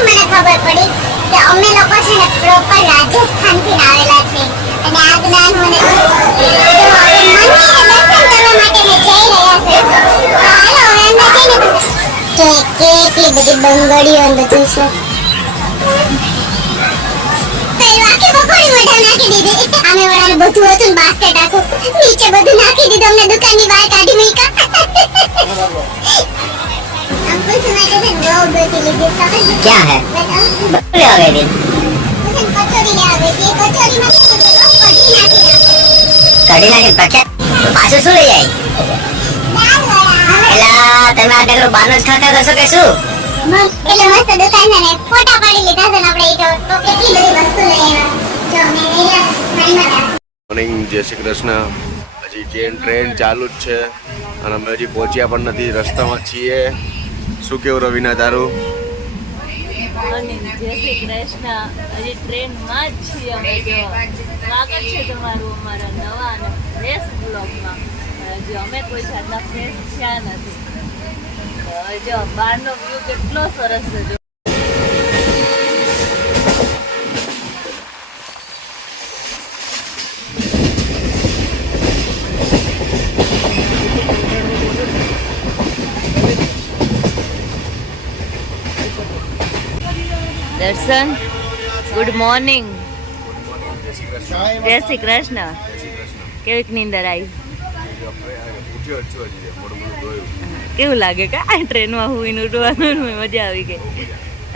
પછી મને ખબર પડી કે અમે લોકો છે ને પ્રોપર રાજસ્થાનથી આવેલા છે અને આ જ્ઞાન મને તો હવે મંદિરે દર્શન કરવા માટે મેં જઈ રહ્યા છે. હાલો હવે અંદર જઈને તો કેટલી બધી બંગડીઓ અને બધું છે. આખી બકોડી મોઢા નાખી દીધી. અમે વડાને બધું હતું બાસ્કેટ આખું નીચે બધું નાખી દીધું. અમને દુકાનની બહાર કાઢી મૂક્યા. अंकुल सुनाते थे वो बेटी लीजिए समझ क्या है ले आ गई मुझे कचौरी ले आ गई ये कचौरी में कढ़ी नाखी पैकेट तो पाछो શું લઈ આવી એલા તમે આ ટેકરો બારનો જ ખાતા કરશો કે શું એટલે મસ્ત દુકાન ને ફોટા પાડી લીધા છે ને આપણે તો કેટલી બધી વસ્તુ લઈ આવ્યા જો મે અહીંયા મારી માતા મોર્નિંગ જય શ્રી કૃષ્ણ. હજી ટ્રેન ચાલુ જ છે અને અમે હજી પહોંચ્યા પણ નથી, રસ્તામાં છીએ. શું કેવું રવિના તારું? જય શ્રી કૃષ્ણ. હજી ટ્રેનમાં જ છીએ અમે. જો સ્વાગત છે તમારું અમારા નવા અને ફ્રેશ બ્લોગમાં. હજી અમે કોઈ જાતના ફ્રેશ થયા નથી. જો બહારનો વ્યૂ કેટલો સરસ છે. જો દર્શન ગુડ મોર્નિંગ. જય શ્રી કૃષ્ણ. કેવીક નીંદર આવી? કેવું લાગે કે આ ટ્રેનમાં હુઈને ઉડવાનું મજા આવી ગઈ.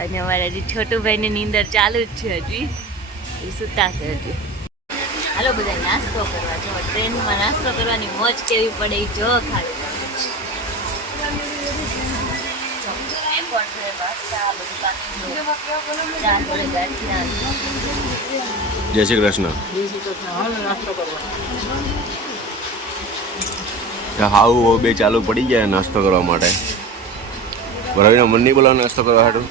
અને અમારા હજી છોટુભાઈની નીંદર ચાલુ જ છે, હજી એ સૂતા છે હજી. હાલો બધા નાસ્તો કરવા. જો ટ્રેનમાં નાસ્તો કરવાની મોજ કેવી પડે એ જો ખાલી. જય શ્રી કૃષ્ણ. હાઉ બે ચાલુ પડી ગયા નાસ્તો કરવા માટે. રવિના મન નહીં બોલાવો નાસ્તો કરવા હાટું?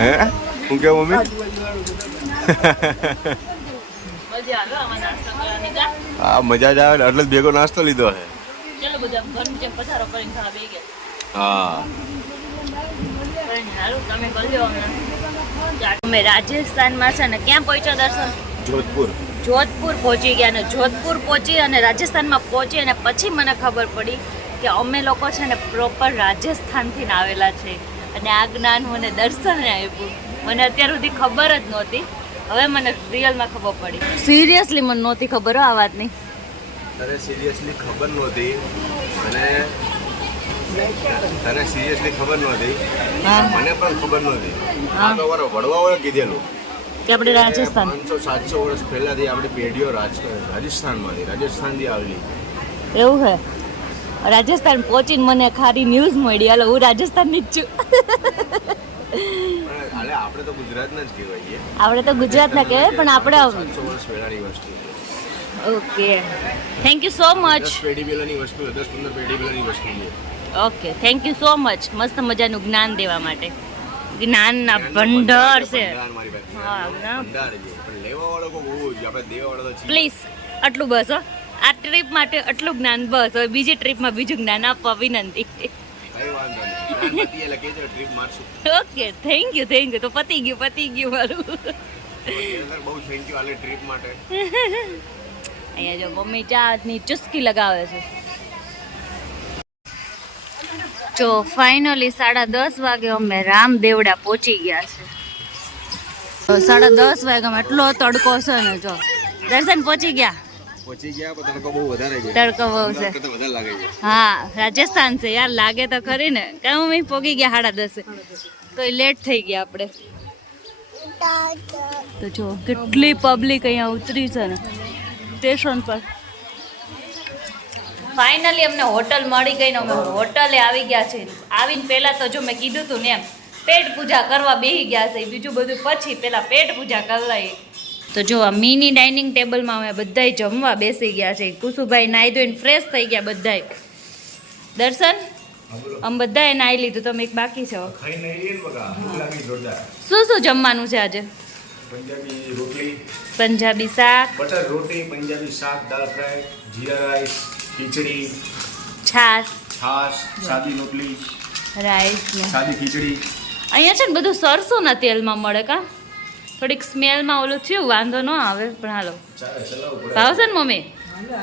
હે હું કેવું મમ્મી? હા મજા જ આવે ને એટલે જ ભેગો નાસ્તો લીધો છે. હા અમે રાજસ્થાનમાં છે ને ક્યાં પહોંચ્યો દર્શન? જોધપુર. જોધપુર પહોંચી ગયા ને જોધપુર પહોંચી અને રાજસ્થાનમાં પહોંચી અને પછી મને ખબર પડી કે અમે લોકો છે ને પ્રોપર રાજસ્થાનથી આવેલા છે. અને આ જ્ઞાન મને દર્શને આપ્યું. મને અત્યાર સુધી ખબર જ નહોતી. હવે મને રિયલમાં ખબર પડી. સિરિયસલી મને નહોતી ખબર આ વાતની. તને સિરિયસલી ખબર નહોતી અને તને સિરિયસલી ખબર નહોતી, મને પણ ખબર નહોતી. આ તો મારો વડવાઓએ કીધેલું કે આપણે રાજસ્થાન 500-700 વર્ષ પહેલાથી આપણી પેઢીઓ રાજસ્થાનથી આવેલી. એવું છે? રાજસ્થાન પહોંચીને મને ખારી ન્યૂઝ મળી. હાલો હું રાજસ્થાનની જ છું. આપણે તો ગુજરાતના જ કહેવાય. આપણે તો ગુજરાતના કહેવાય પણ આપણે 700 વર્ષ પહેલાની વસ્તુ. Okay thank you so much. 10 પેઢી પહેલાની વસ્તુ, 10-15 પેઢી પહેલાની વસ્તુ છે. Okay thank you so much. મસ્ત મજાનું જ્ઞાન દેવા માટે. જ્ઞાનના ભંડાર છે. પ્લીઝ આટલું બસ હો. આ ટ્રીપ માટે આટલું જ્ઞાન બસ. હવે બીજી ટ્રીપમાં બીજું જ્ઞાન આપવા વિનંતી. ઓકે થેન્ક યુ તો પતી ગયું મારું. અહીંયા જો મમ્મી ચાની ચુસ્કી લગાવે છે. જો ફાઇનલી 10:30 વાગે અમે રામદેવડા પહોંચી ગયા છે. 10:30 વાગે એટલો તડકો છે ને. જો દર્શન પહોંચી ગયા પણ તડકો બહુ વધારે છે. તડકો બહુ છે. હા રાજસ્થાન છે યાર. લાગે તો ખરી ને. કાં મમ્મી પહોંચી ગયા 10:30 તો લેટ થઈ ગયા આપણે. તો જો કેટલી પબ્લિક અહીંયા ઉતરી છે ને સ્ટેશન પર. ફાઇનલી અમને હોટલ મળી ગઈ ને અમે હોટલે આવી ગયા છે. આવીને પહેલાં તો જો મેં કીધું હતું ને એમ પેટ પૂજા કરવા બેસી ગયા છે. બીજું બધું પછી પહેલાં પેટ પૂજા કરી લઈએ. તો જો આ મિની ડાઇનિંગ ટેબલમાં અમે બધાય જમવા બેસી ગયા છે. કુસુભાઈ નાહી ધોઈને ફ્રેશ થઈ ગયા બધાય. દર્શન આમ બધાએ નાહી લીધું. તમે એક બાકી છે. શું જમવાનું છે આજે? પંજાબી રોટલી, પંજાબી શાક, બટર રોટી, પંજાબી શાક, દાળ ફ્રાય, જીરા રાઈસ, ખીચડી, છાશ. છાશ, સાદી રોટલી, રાઈસ ને સાદી ખીચડી. અહીંયા છે ને બધું સરસોના તેલમાં મળે કા થોડીક સ્મેલમાં ઓલું થયું વાંધો ન આવે પણ હાલો ભાવશે ને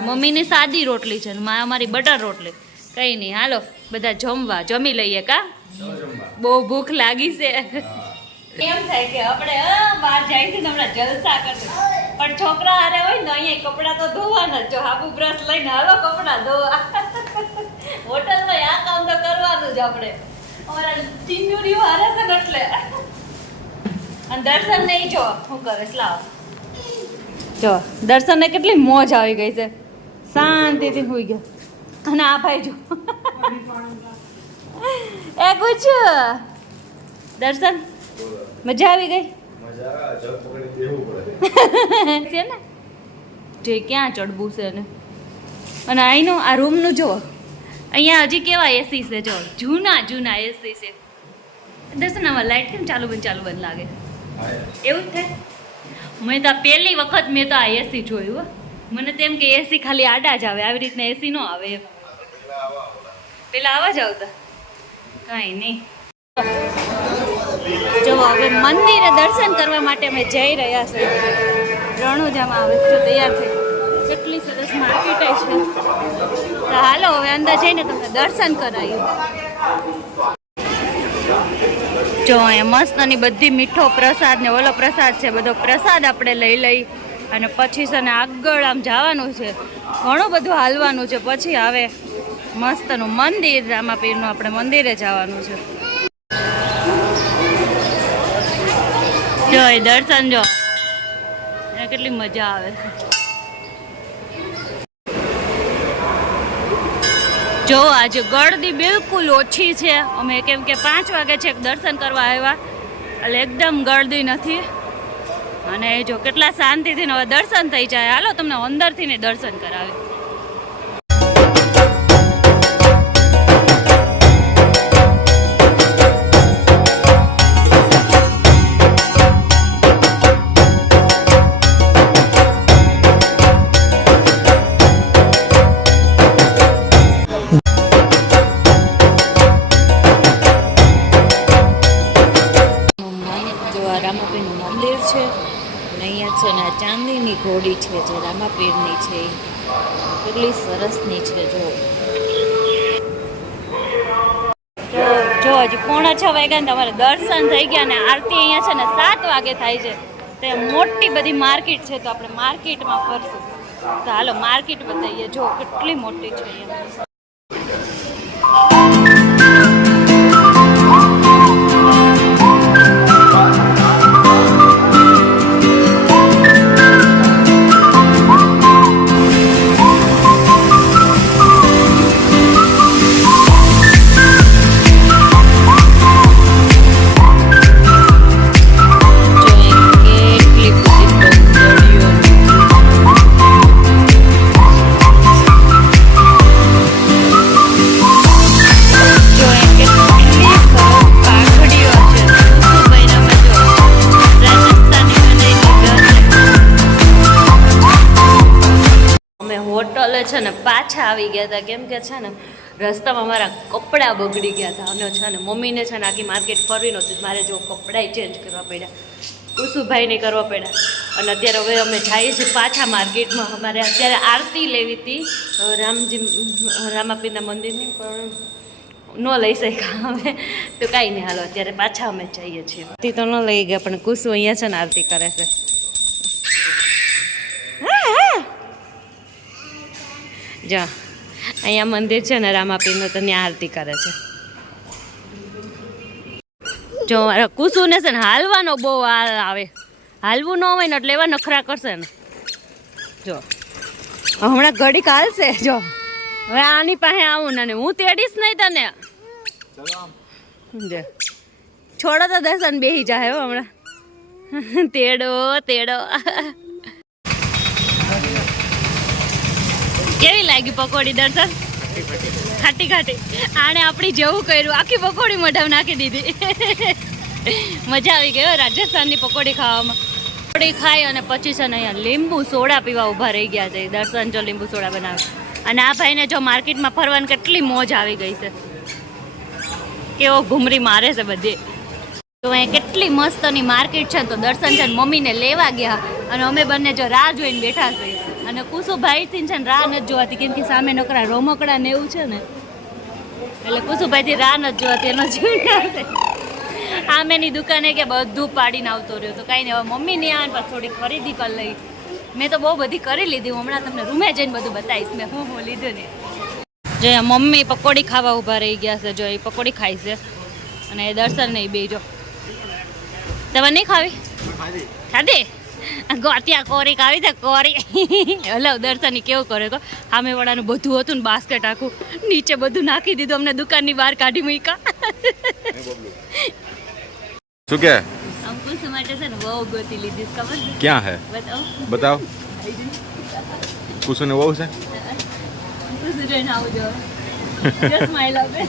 મમ્મીની સાદી રોટલી છે ને અમારી બટર રોટલી કઈ નહીં હાલો બધા જમી લઈએ કા બહુ ભૂખ લાગી છે એમ થાય કે આપણે બહાર જાય છે ને હમણાં જલસા કરશે પણ છોકરા હારે હોય ને અહીંયા કપડાં તો ધોવાના જ જો હાબુ બ્રશ લઈને હાલો કપડાં ધોવા હોટલમાં આ કામ તો કરવાનું જ આપણે અમારા ટીન્યુરીઓ હારે છે ને એટલે અને દર્શન નહીં જો હું કરે લાવ જો દર્શનને કેટલી મોજ આવી ગઈ છે શાંતિથી હોઈ ગયો અને આ ભાઈ જો એ કુછ દર્શન મજા આવી ગઈ છે ને જે ક્યાં ચડવું છે ને અને અહીંનું આ રૂમનું જો અહીંયા હજી કેવા એસી છે જો જૂના એસી છે દર્શન આમાં લાઈટ કેમ ચાલુ બંધ લાગે એવું જ થાય મેં તો પહેલી વખત મેં તો આ એસી જોયું મને તેમ કે એસી ખાલી આડા જ આવે આવી રીતના એસી ન આવે એમ પેલા આવા જ આવતા કાંઈ નહીં જો હવે મંદિરે દર્શન કરવા માટે અમે જઈ રહ્યા છીએ રણુજામાં આવે જો તૈયાર થઈ કેટલી સરસ માર્કેટ છે તો હાલો હવે અંદર જઈને તમને દર્શન કરાવ્યું જો અહીંયા મસ્ત અને બધી મીઠો પ્રસાદ ને ઓલો પ્રસાદ છે બધો પ્રસાદ આપણે લઈ અને પછી છે ને આગળ આમ જવાનું છે ઘણું બધું હાલવાનું છે પછી આવે મસ્તનું મંદિર રામાપીરનું આપણે મંદિરે જવાનું છે જો એ દર્શન જો એને કેટલી મજા આવે જો આજે ગળદી બિલકુલ ઓછી છે અમે કેમ કે 5 વાગે છે દર્શન કરવા આવ્યા એટલે એકદમ ગળદી નથી અને જો કેટલા શાંતિથી હવે દર્શન થઈ જાય હાલો તમને અંદરથી ને દર્શન કરાવે રામાપીરનું મંદિર છે અને અહીંયા છે ને આ ચાંદીની ઘોડી છે જે રામાપીરની છે કેટલી સરસની છે જો હજી 5:45 વાગ્યા ને તમારે દર્શન થઈ ગયા અને આરતી અહીંયા છે ને 7 વાગે થાય છે તે મોટી બધી માર્કેટ છે તો આપણે માર્કેટમાં ફરશું તો હાલો માર્કેટ બતાવીએ જો કેટલી મોટી છે અહીંયા છે ને પાછા આવી ગયા હતા કેમ કે છે ને રસ્તામાં મારા કપડાં બગડી ગયા હતા અને છે ને મમ્મીને છે ને આખી માર્કેટ ફરવી નહોતી મારે જો કપડાં ચેન્જ કરવા પડ્યા કુસુભાઈને કરવા પડ્યા અને અત્યારે હવે અમે જઈએ છીએ પાછા માર્કેટમાં અમારે અત્યારે આરતી લેવી હતી રામાપીરના મંદિરની પણ ન લઈ શક્યા અમે તો કાંઈ નહીં હાલો અત્યારે પાછા અમે જઈએ છીએ આરતી તો ન લઈ ગયા પણ કુસુ અહીંયા છે ને આરતી કરે છે જો અહીંયા મંદિર છે ને રામાપીરનું તો ત્યાં આરતી કરે છે જો મારા કુસુને છે ને હાલવાનો બહુ આવે હાલવું ન હોય ને એટલે એવા નખરા કરશે ને જો હમણાં ઘડીક હાલશે જો હવે આની પાસે આવું ને હું તેડીશ નહીં તને છોડો તો દર્શન બેસી જાય હમણાં તેડો કેવી લાગી પકોડી દર્શન ખાટી આણે આપણી જેવું કર્યું આખી પકોડી મોઢામાં નાખી દીધી મજા આવી ગઈ રાજસ્થાનની પકોડી ખાવામાં પકોડી ખાઈ અને પછી છે ને અહીંયા લીંબુ સોડા પીવા ઊભા રહી ગયા છે દર્શન જો લીંબુ સોડા બનાવે અને આ ભાઈને જો માર્કેટમાં ફરવાની કેટલી મોજ આવી ગઈ છે, કેવો ઘૂમરી મારે છે બધે. તો અહીંયા કેટલી મસ્તની માર્કેટ છે. તો દર્શન છે ને મમ્મીને લેવા ગયા અને અમે બંને જો રાહ જોઈને બેઠા છે. અને કુસુભાઈથી છે ને રાહ નથી જોવાતી, કેમ કે સામે નકરા રમકડા ને એવું છે ને, એટલે કુસુભાઈથી રાહ નથી જોવાતી. એનો જીવ છે આમેની દુકાને કે બધું પાડીને આવતો રહ્યો. તો કાંઈ નહીં, હવે મમ્મીની આવે પણ થોડી ખરીદી કરી લઈ. મેં તો બહુ બધી કરી લીધી. હું હમણાં તમને રૂમે જઈને બધું બતાવીશ મેં હું લીધું ને. જો મમ્મી પકોડી ખાવા ઊભા રહી ગયા છે. જો એ પકોડી ખાઈ છે અને એ દર્શન નહીં બે. જો તમે નહીં ખાવી? ખાધી ત્યાં કોરી ખાવી છે કોરી. હલો દર્શની કેવું કરે તો સામે વાળાનું બધું હતું ને બાસ્કેટ આખું નીચે બધું નાખી દીધું. અમને દુકાનની બહાર કાઢી મૂક્યા. શું કે અંકુશ માટે છે ને બહુ ગોતી લીધી ખબર છે? ક્યાં હે બતાવ. કુસુને બહુ છે. અંકુશ જોઈને આવજો. સ્માઈલ આપે.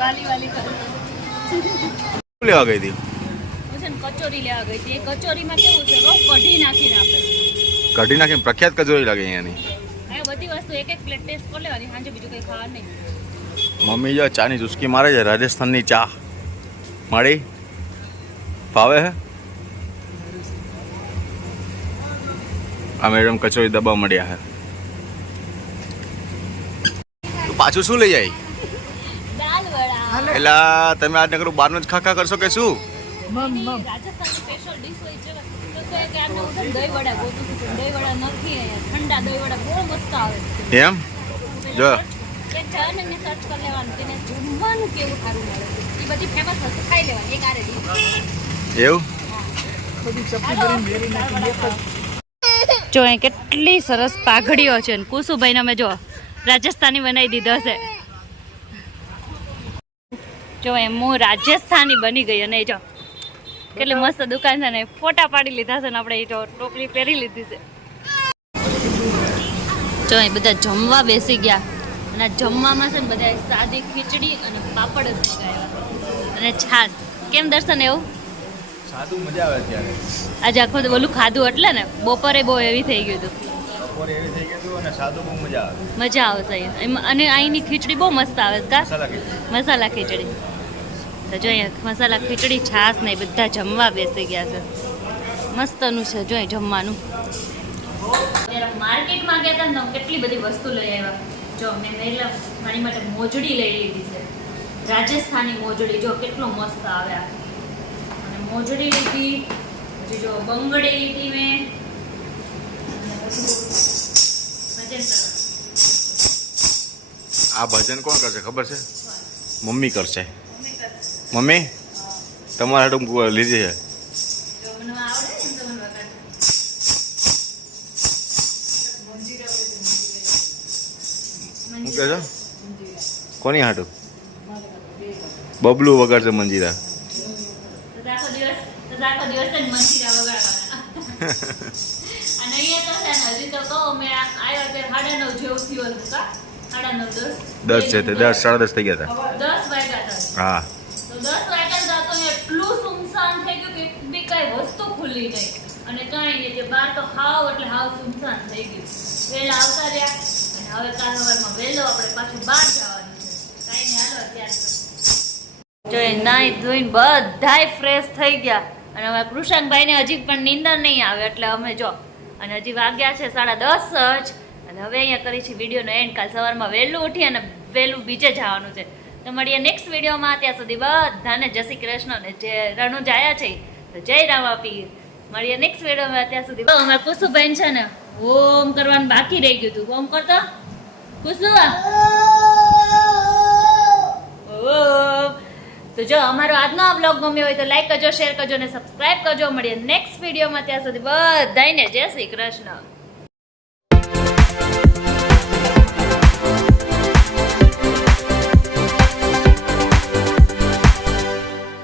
વાલી વાલી કરે. લેવા ગઈ હતી? કચોરી લેવા ગઈ હતી. એ કચોરીમાં કેવું છે કઢી નાખીને આપણે કઢી નાખીને પ્રખ્યાત કચોરી લાગે અહીંયાની. અહીંયા બધી વસ્તુ એક એક પ્લેટ ટેસ્ટ કરી લેવાની. સાંજે બીજું કંઈ ખાવા નહીં. મમ્મી જો ચાની ચુસ્કી મારે છે. રાજસ્થાનની ચા મારી ભાવે હે. આ મેડમ કચોરી દબા મળ્યા હે. તો પાછું શું લઈ આવી? દાલ વડા. એલા તમે આજ નકરું બહારનું જ ખાખા કરશો કે શું? રાજસ્થાનની સ્પેશિયલ ડિશ હોય છે. તો કે આમને હું દહીં વડા ગોતું છું. દહીં વડા નથી અહીંયા. ઠંડા દહીં વડા બહુ મસ્ત આવે છે. એમ જો એક જણ ને સર્ચ કરી લેવાનું તેને જમવાનું કેવું સારું મળે છે. એ બધી ફેમસ વસ્તુ ખાઈ લેવાની એક આરે ડિશ. એવું જો અહીં કેટલી સરસ પાઘડીઓ છે. કુસુભાઈને અમે જો રાજસ્થાની બનાવી દીધો છે. જો એમ હું રાજસ્થાની બની ગઈ. અને જો કેટલી મસ્ત દુકાન છે ને, ફોટા પાડી લીધા છે ને આપણે. જો ટોપલી પહેરી લીધી છે. જો અહીં બધા જમવા બેસી ગયા અને આ જમવામાં છે ને બધા સાદી ખીચડી અને પાપડ જ મગાવ્યા અને છાશ. કેમ દર્શન એવું? સાદું મજા આવે ત્યારે. આજે આખો ઓલું ખાધું એટલે ને બપોરે બહુ એવી થઈ ગયું હતું. બપોરે એવી થઈ ગયું અને સાદું બહુ મજા આવે. મજા આવશે અહીંયા. અને અહીંની ખીચડી બહુ મસ્ત આવે છે કા? મસાલા ખીચડી. તો જો અહીંયા મસાલા ખીચડી છાશ ને બધા જમવા બેસી ગયા છે. મસ્તનું છે જો જમવાનું. માર્કેટમાં ગયા હતા ને તો કેટલી બધી વસ્તુ લઈ આવ્યા. જો મેં મેલા મારી માટે મોજડી લઈ લીધી છે. રાજસ્થાની મોજડી જો કેટલો મસ્ત આવે. અને મોજડી લીધી. પછી જો બંગડી લીધી મેં. આ ભજન કોણ કરશે ખબર છે? મમ્મી કરશે. મમ્મી તમારા હાટું લીધી છે. શું કહે છો? કોની હાટું? બબલું વગર છે મંજીરા. આખો દિવસ મંજીરા વગાડવાના. અને અહીંયા તો છે ને હજી તો કહો મેં આવ્યો ત્યારે 9:30 જેવું થયું હતું કા? 9:30 10 છે તે 10 10:30 થઈ ગયા હતા. 10 વાગ્યા હતા. હા તો 10 વાગ્યા તો એટલું સુમસાન થઈ ગયું કે એક બી કઈ વસ્તુ ખુલ્લી નહીં. અને કાંઈ નહીં. તે બહાર તો હાવ એટલે હાવ સુમસાન થઈ ગયું. વહેલા આવતા રહ્યા અને હવે કાલ સવારમાં વહેલો આપણે પાછું બહાર જવાનું છે. કાંઈ નહીં હાલો અત્યારે જો એ નાઈ ધોઈને બધાય ફ્રેશ થઈ ગયા. અને હવે કૃષાંકભાઈને હજી પણ નીંદર નહીં આવે એટલે અમે જો અને હજી વાગ્યા છે 10:30 જ. અને હવે અહીંયા કરી છે વિડીયોનો એન્ડ. કાલ સવારમાં વહેલું ઉઠી અને વહેલું બીજે જવાનું છે. તો મળીએ નેક્સ્ટ વિડીયોમાં. ત્યાં સુધી બધાને જય શ્રી કૃષ્ણ. અને જે રણુજ આવ્યા છે તો જય રામાપીર. મળીએ નેક્સ્ટ વિડીયોમાં. ત્યાં સુધી અમારા કુસુભાઈ છે ને ઓમ કરવાનું બાકી રહી ગયું હતું. ઓમ કરતો કુસુ. તો જો અમારો આજનો આ બ્લોગ ગમ્યો હોય તો લાઈક કરજો, શેર કરજો અને સબસ્ક્રાઇબ કરજો. મળીએ નેક્સ્ટ વિડીયોમાં. ત્યાં સુધી બધાને જય શ્રી કૃષ્ણ.